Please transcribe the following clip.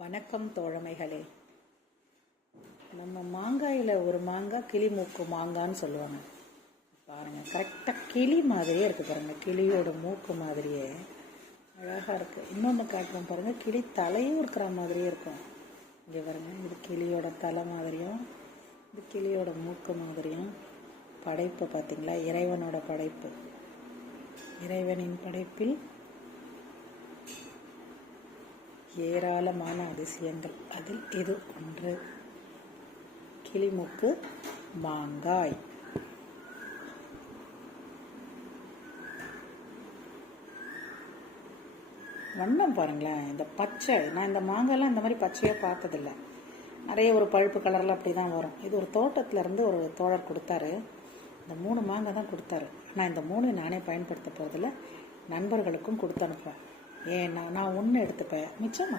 வணக்கம் தோழமைகளே. நம்ம மாங்காயில் ஒரு மாங்காய் கிளி மூக்கு மாங்கான்னு சொல்லுவாங்க. பாருங்கள், கரெக்டாக கிளி மாதிரியே இருக்குது பாருங்கள். கிளியோட மூக்கு மாதிரியே அழகாக இருக்குது. இன்னொன்று காட்டுவோம் பாருங்கள், கிளி தலையும் இருக்கிற மாதிரியே இருக்கும். இங்கே பாருங்கள், இது கிளியோட தலை மாதிரியும் இது கிளியோட மூக்கு மாதிரியும். படைப்பு பார்த்திங்களா, இறைவனோட படைப்பு. இறைவனின் படைப்பில் ஏராளமான அதிசயங்கள், அதில் இது ஒன்று. கிளிமூக்கு மாங்காய். வண்ணம் பாருங்களேன், இந்த பச்சை. நான் இந்த மாங்காய்லாம் இந்த மாதிரி பச்சையாக பார்த்ததில்லை. நிறைய ஒரு பழுப்பு கலரில் அப்படி தான் வரும். இது ஒரு தோட்டத்திலேருந்து ஒரு தோழர் கொடுத்தாரு. இந்த 3 மாங்காய் தான் கொடுத்தாரு. ஆனால் இந்த 3 நானே பயன்படுத்த போகிறதில்ல, நண்பர்களுக்கும் கொடுத்து அனுப்புவேன். ஏன்னா நான் ஒன்று எடுத்துப்பேன், மிச்சம்